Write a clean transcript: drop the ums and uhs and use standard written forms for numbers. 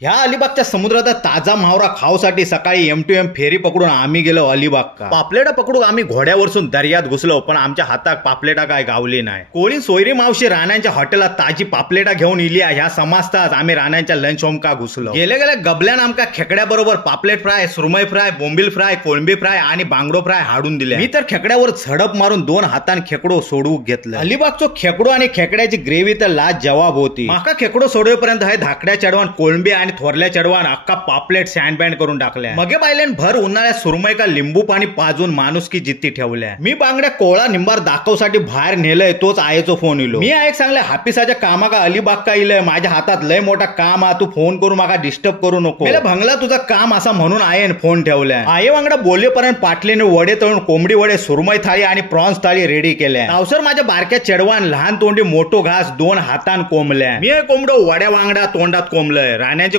ह्या अलिबागच्या समुद्रात ताजा मावरा खाऊसाठी सकाळी M2M फेरी पकडून आम्ही गेलो अलिबाग. पापलेटा पकडून आम्ही घोड्यावरसून दर्यात घुसलो, पण आमच्या हातात पापलेटा काय गावली नाही. कोळी सोयरी मावशी राण्यांच्या हॉटेलात ताजी पापलेटा घेऊन इली ह्या समजताच आम्ही राण्यांच्या लंच होम का घुसलो. गेले गेले गबल्यान आमका खेकड्याबरोबर पापलेट फ्राय, सुरमई फ्राय, बोंबील फ्राय, कोळंबी फ्राय आणि बांगडो फ्राय हाडून दिले. मी तर खेकड्यावर झडप मारून 2 हातान खेकडो सोडवू घेतलं. अलिबागचो खेकडो आणि खेकड्याची ग्रेव्ही तर लाज जवाब होती. माका खेकडो सोडवेपर्यंत हे धाकड्या चढवान कोळंबी आणि थोरल्या चढवान अख्खा पापलेट सँडबँड करून टाकल्या. मगे बायलेन भर उन्हाळ्यात सुरमई का लिंबू पाणी पाजून माणुसकी जित्ती ठेवल्या. मी बांगड्या कोळा निंबार दाखवसाठी बाहेर नेलंय, तोच आयचो फोन इलो. मी ऐक सांगले हापिसाच्या कामा का अलिबाग का इलय, माझ्या हातात लय मोठा काम तू फोन करून माका डिस्टर्ब करू नको. भंगला तुझं काम असा म्हणून आयन फोन ठेवलाय. आये वांगडा बोललेपर्यंत पाटलीने वडे तळून कोंबडी वडे, सुरमई थाळी आणि प्रॉन्स थाळी रेडी केल्या. तावसर माझ्या बारक्या चढवान लहान तोंडी मोठो घास 2 हातान कोंबल्या. मी कोंबडो वड्या वांगडा तोंडात कोंबलंय. राण्याच्या